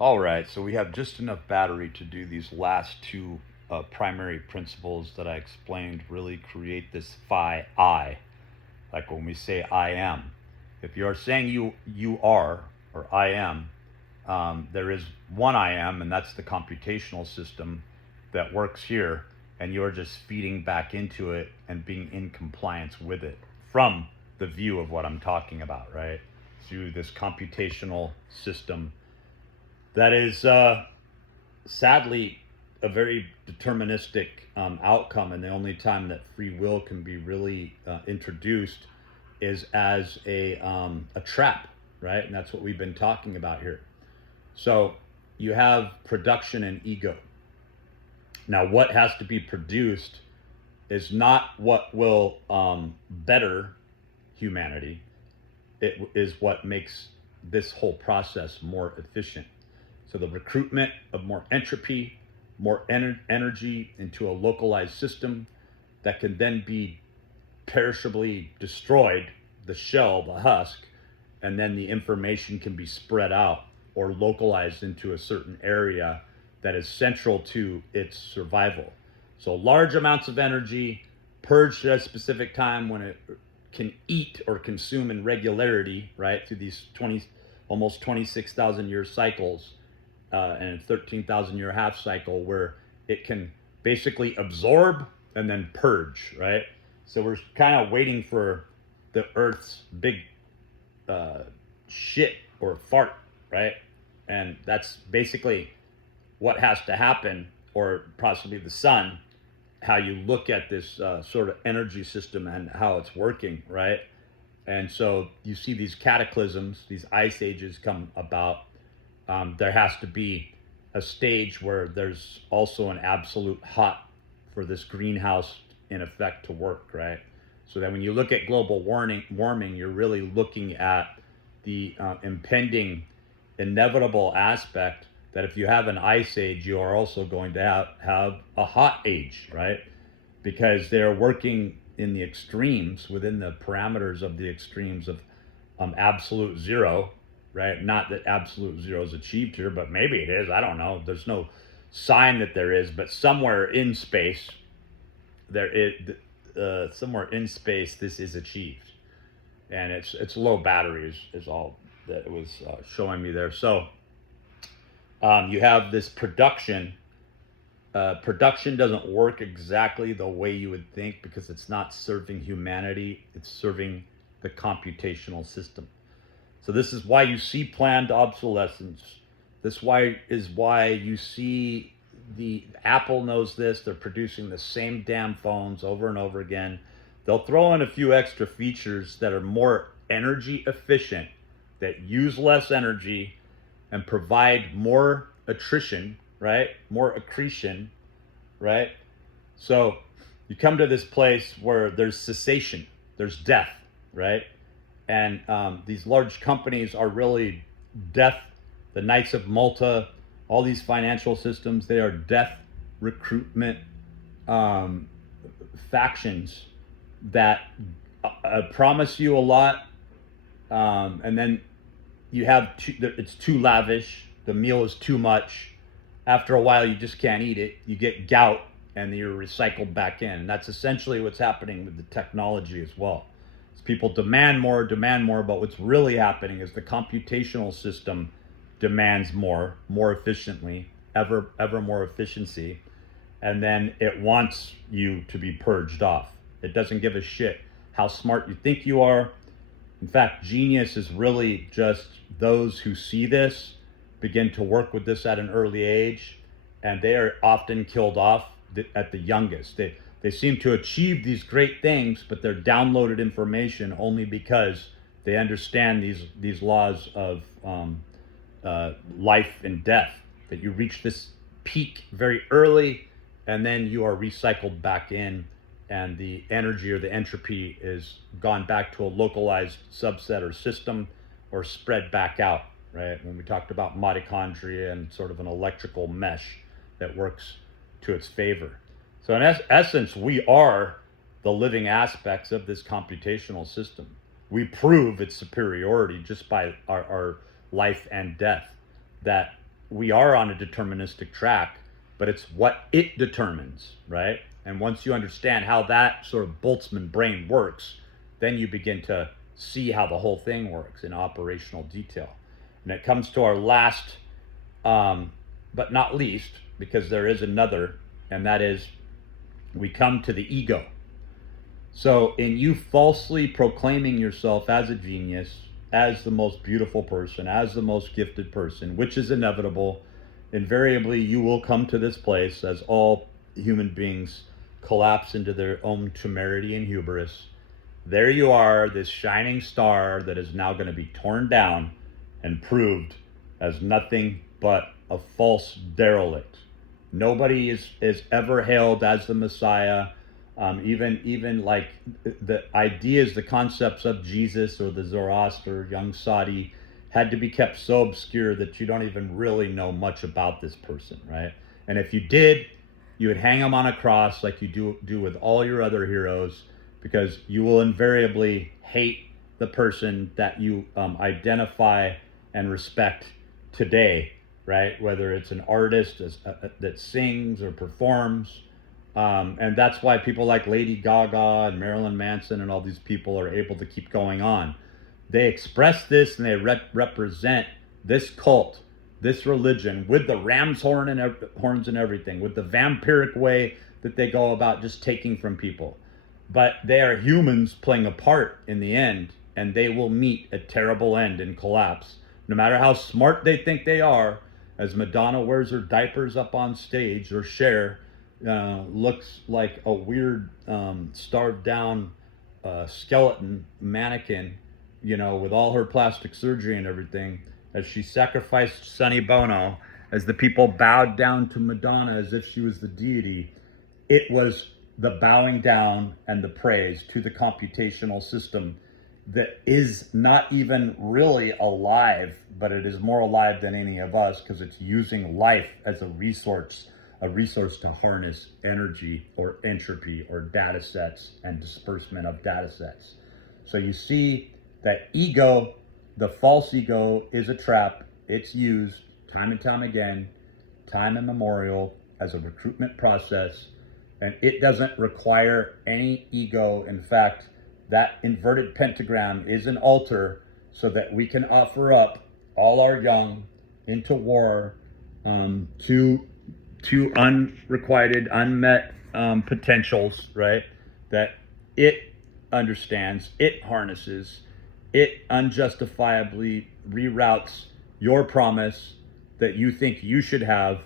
All right, so we have just enough battery to do these last two primary principles that I explained really create this phi I. Like when we say I am. If you're saying you are or I am, there is one I am, and that's the computational system that works here, and you're just feeding back into it and being in compliance with it from the view of what I'm talking about, right? Through this computational system that is sadly a very deterministic outcome, and the only time that free will can be really introduced is as a trap, right? And that's what we've been talking about here. So you have production and ego. Now, what has to be produced is not what will better humanity. It is what makes this whole process more efficient. So the recruitment of more entropy, more energy into a localized system that can then be perishably destroyed, the shell, the husk, and then the information can be spread out or localized into a certain area that is central to its survival. So large amounts of energy purged at a specific time when it can eat or consume in regularity, right, through these almost 26,000 year cycles and a 13,000 year half cycle where it can basically absorb and then purge, right? So we're kind of waiting for the Earth's big shit or fart, right? And that's basically what has to happen, or possibly the sun, how you look at this sort of energy system and how it's working, right? And so you see these cataclysms, these ice ages come about. There has to be a stage where there's also an absolute hot for this greenhouse in effect to work, right? So that when you look at global warming, you're really looking at the impending inevitable aspect that if you have an ice age, you are also going to have a hot age, right? Because they're working in the extremes, within the parameters of the extremes of absolute zero, right? Not that absolute zero is achieved here, but maybe it is. I don't know. There's no sign that there is, but somewhere in space, somewhere in space, this is achieved, and it's low batteries is all that it was showing me there. So you have this production. Production doesn't work exactly the way you would think because it's not serving humanity, it's serving the computational system. So this is why you see planned obsolescence. Is why you see the Apple knows this. They're producing the same damn phones over and over again. They'll throw in a few extra features that are more energy efficient, that use less energy and provide more attrition, right? More accretion, right? So you come to this place where there's cessation, there's death, right? And these large companies are really death. The Knights of Malta, all these financial systems, they are death recruitment factions that promise you a lot, and then it's too lavish. The meal is too much. After a while, you just can't eat it. You get gout, and you're recycled back in. And that's essentially what's happening with the technology as well. People demand more, but what's really happening is the computational system demands more efficiently, ever more efficiency, and then it wants you to be purged off. It doesn't give a shit how smart you think you are. In fact, genius is really just those who see this, begin to work with this at an early age, and they are often killed off at the youngest. They seem to achieve these great things, but they're downloaded information only because they understand these laws of life and death. That you reach this peak very early, and then you are recycled back in, and the energy or the entropy is gone back to a localized subset or system, or spread back out. Right? When we talked about mitochondria and sort of an electrical mesh that works to its favor. So in essence, we are the living aspects of this computational system. We prove its superiority just by our life and death. That we are on a deterministic track, but it's what it determines, right? And once you understand how that sort of Boltzmann brain works, then you begin to see how the whole thing works in operational detail. And it comes to our last, but not least, because there is another, and that is we come to the ego. So, in you falsely proclaiming yourself as a genius, as the most beautiful person, as the most gifted person, which is inevitable, invariably you will come to this place as all human beings collapse into their own temerity and hubris. There you are, this shining star that is now going to be torn down and proved as nothing but a false derelict. Nobody is ever hailed as the Messiah. Even like the ideas, the concepts of Jesus or the Zoroaster, young Sadi, had to be kept so obscure that you don't even really know much about this person, right? And if you did, you would hang him on a cross like you do with all your other heroes, because you will invariably hate the person that you identify and respect today, right? Whether it's an artist that sings or performs. And that's why people like Lady Gaga and Marilyn Manson and all these people are able to keep going on. They express this and they represent this cult, this religion, with the ram's horn and horns and everything, with the vampiric way that they go about just taking from people. But they are humans playing a part in the end, and they will meet a terrible end and collapse. No matter how smart they think they are, as Madonna wears her diapers up on stage, or Cher looks like a weird starved down skeleton mannequin, with all her plastic surgery and everything, as she sacrificed Sonny Bono, as the people bowed down to Madonna as if she was the deity. It was the bowing down and the praise to the computational system that is not even really alive, but it is more alive than any of us, because it's using life as a resource to harness energy or entropy or data sets and disbursement of data sets. So you see that ego, the false ego, is a trap. It's used time and time again, time immemorial, as a recruitment process, and it doesn't require any ego. In fact, that inverted pentagram is an altar so that we can offer up all our young into war, to unrequited, unmet potentials, right? That it understands, it harnesses, it unjustifiably reroutes your promise that you think you should have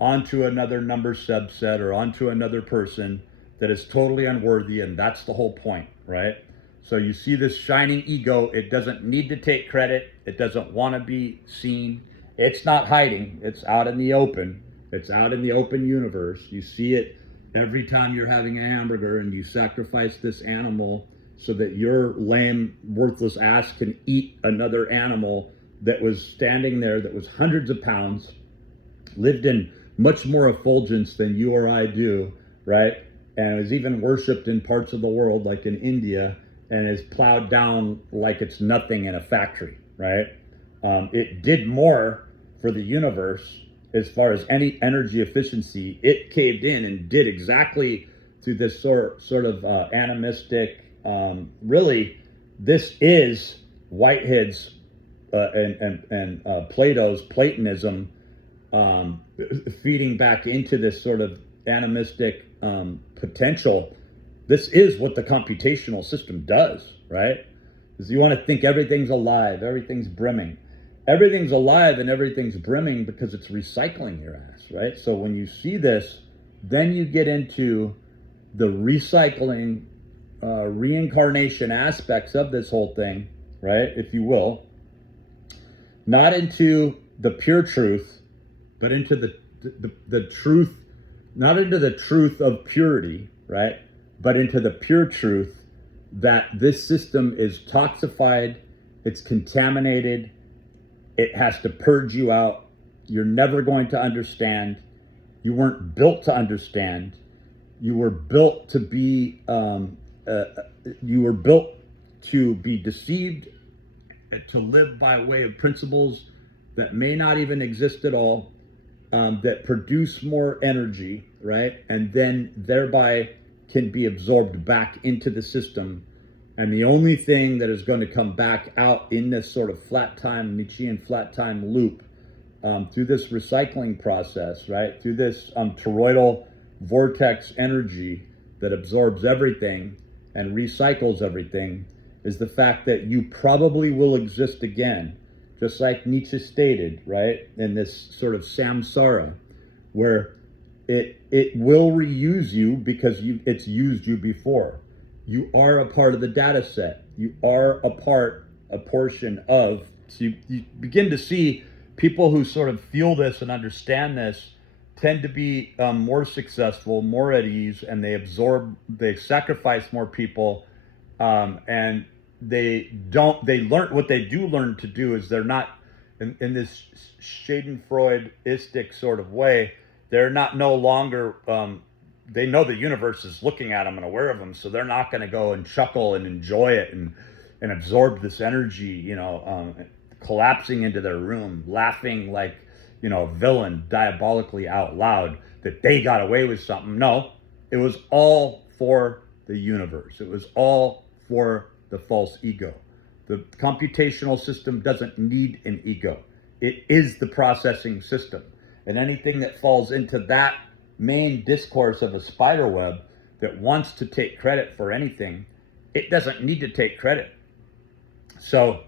onto another number subset or onto another person that is totally unworthy, and that's the whole point, right? So you see this shining ego. It doesn't need to take credit. It doesn't want to be seen. It's not hiding. It's out in the open. It's out in the open universe. You see it every time you're having a hamburger and you sacrifice this animal so that your lame, worthless ass can eat another animal that was standing there, that was hundreds of pounds, lived in much more effulgence than you or I do, right? And is even worshipped in parts of the world, like in India, and is plowed down like it's nothing in a factory, right? It did more for the universe as far as any energy efficiency. It caved in and did exactly through this sort of animistic, really, this is Whitehead's and Plato's Platonism, feeding back into this sort of animistic potential. This is what the computational system does, right? Because you want to think everything's alive, everything's brimming. Everything's alive and everything's brimming because it's recycling your ass, right? So when you see this, then you get into the recycling, reincarnation aspects of this whole thing, right? If you will. Not into the pure truth, but into the truth, not into the truth of purity, right? But into the pure truth that this system is toxified, it's contaminated, it has to purge you out. You're never going to understand. You weren't built to understand. You were built to be, deceived, to live by way of principles that may not even exist at all, that produce more energy, right? And then thereby can be absorbed back into the system. And the only thing that is going to come back out in this sort of flat time, Nietzschean flat time loop, through this recycling process, right? Through this toroidal vortex energy that absorbs everything and recycles everything, is the fact that you probably will exist again, just like Nietzsche stated, right? In this sort of samsara, where it will reuse you because it's used you before. You are a part of the data set. You are a portion of, so you begin to see people who sort of feel this and understand this tend to be more successful, more at ease, and they sacrifice more people, and they learn, what they do learn to do is they're not, in this Schadenfreudeistic sort of way, they're not no longer, they know the universe is looking at them and aware of them, so they're not going to go and chuckle and enjoy it and absorb this energy, collapsing into their room, laughing like, a villain diabolically out loud that they got away with something. No, it was all for the universe. It was all for the false ego. The computational system doesn't need an ego. It is the processing system. And anything that falls into that main discourse of a spider web that wants to take credit for anything, it doesn't need to take credit. So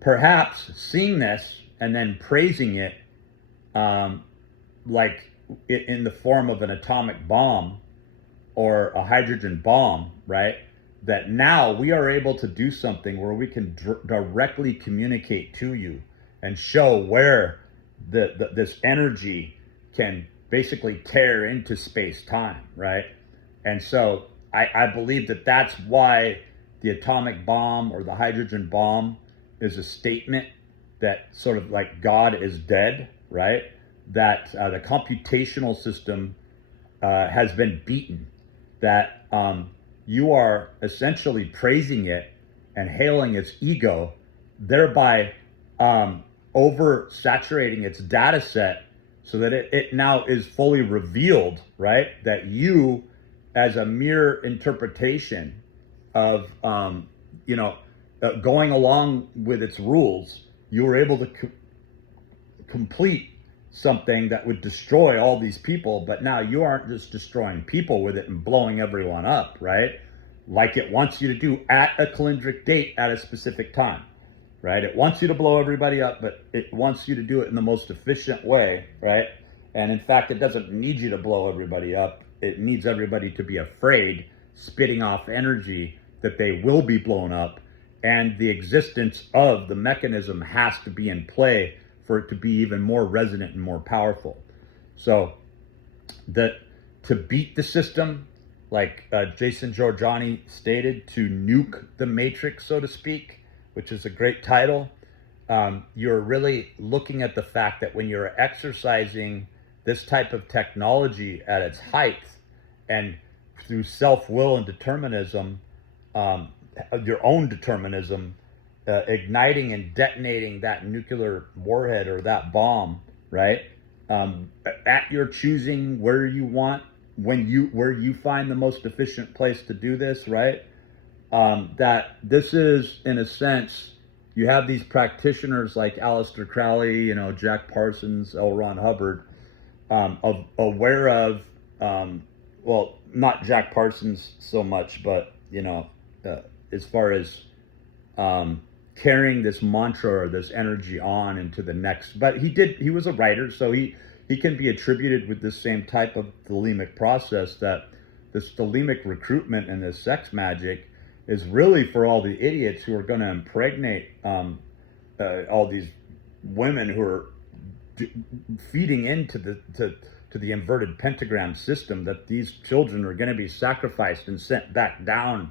perhaps seeing this and then praising it, like in the form of an atomic bomb or a hydrogen bomb, right? That now we are able to do something where we can directly communicate to you and show where this energy can basically tear into space-time, right? And so I believe that that's why the atomic bomb or the hydrogen bomb is a statement that sort of like God is dead, right? That the computational system has been beaten, that you are essentially praising it and hailing its ego, thereby oversaturating its data set so that it now is fully revealed, right? That you, as a mere interpretation of, going along with its rules, you were able to complete something that would destroy all these people, but now you aren't just destroying people with it and blowing everyone up, right? Like it wants you to do at a calendric date at a specific time, right? It wants you to blow everybody up, but it wants you to do it in the most efficient way, right? And in fact, it doesn't need you to blow everybody up. It needs everybody to be afraid, spitting off energy that they will be blown up, and the existence of the mechanism has to be in play for it to be even more resonant and more powerful. So to beat the system, like Jason Giorgiani stated, to nuke the matrix, so to speak, which is a great title, you're really looking at the fact that when you're exercising this type of technology at its height and through self-will and determinism, your own determinism, igniting and detonating that nuclear warhead or that bomb, right? At your choosing, where you want, where you find the most efficient place to do this, right? That this is, in a sense, you have these practitioners like Aleister Crowley, Jack Parsons, L. Ron Hubbard, aware of, well, not Jack Parsons so much, but, as far as carrying this mantra or this energy on into the next, but he was a writer, so he can be attributed with the same type of thelemic process, that this thelemic recruitment and this sex magic is really for all the idiots who are going to impregnate all these women who are feeding into the inverted pentagram system, that these children are going to be sacrificed and sent back down,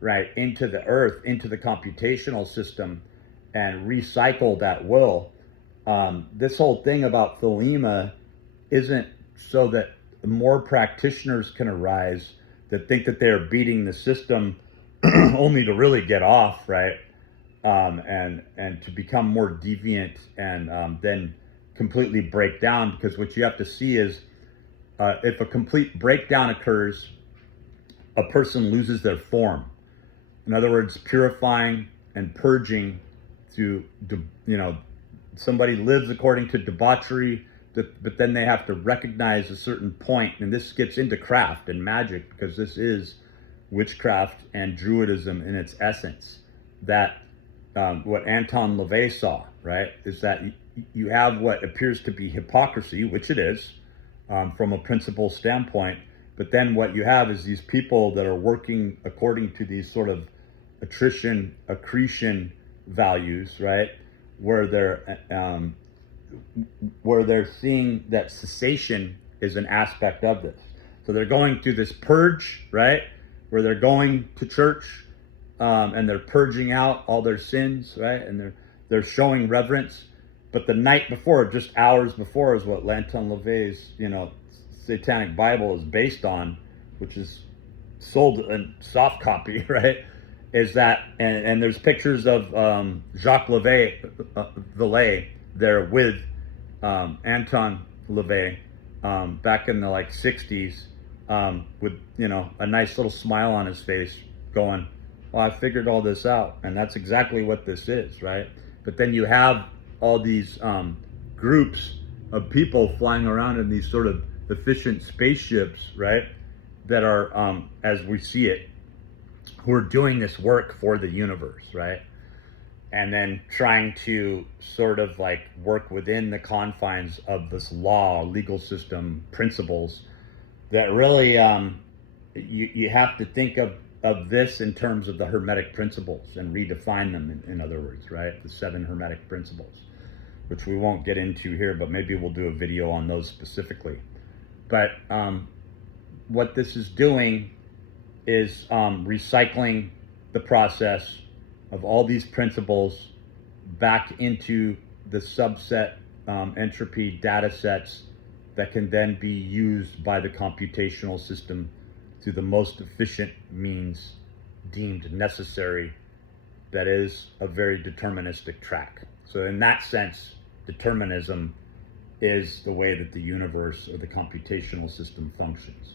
right, into the earth, into the computational system, and recycle that will. This whole thing about thelema isn't so that more practitioners can arise that think that they're beating the system only to really get off, right? and to become more deviant and then completely break down. Because what you have to see is if a complete breakdown occurs, a person loses their form. In other words, purifying and purging to, somebody lives according to debauchery, but then they have to recognize a certain point, and this gets into craft and magic, because this is witchcraft and Druidism in its essence. That what Anton LaVey saw, right, is that you have what appears to be hypocrisy, which it is, from a principle standpoint, but then what you have is these people that are working according to these sort of accretion values, right, where they're seeing that cessation is an aspect of this. So they're going through this purge, right, where they're going to church and they're purging out all their sins, right, and they're showing reverence. But the night before, just hours before, is what Anton LaVey's Satanic Bible is based on, which is sold in soft copy, right? Is that, and there's pictures of Jacques Vallée there with Anton LaVey back in the 60s, with a nice little smile on his face, going, "Well, I figured all this out," and that's exactly what this is, right? But then you have all these groups of people flying around in these sort of efficient spaceships, right, that are, as we see it, who are doing this work for the universe, right? And then trying to sort of work within the confines of this legal system, principles that really, you have to think of this in terms of the Hermetic principles and redefine them, in other words, right? The 7 Hermetic principles, which we won't get into here, but maybe we'll do a video on those specifically. But what this is doing is recycling the process of all these principles back into the subset entropy data sets that can then be used by the computational system to the most efficient means deemed necessary. That is a very deterministic track. So in that sense, determinism is the way that the universe or the computational system functions.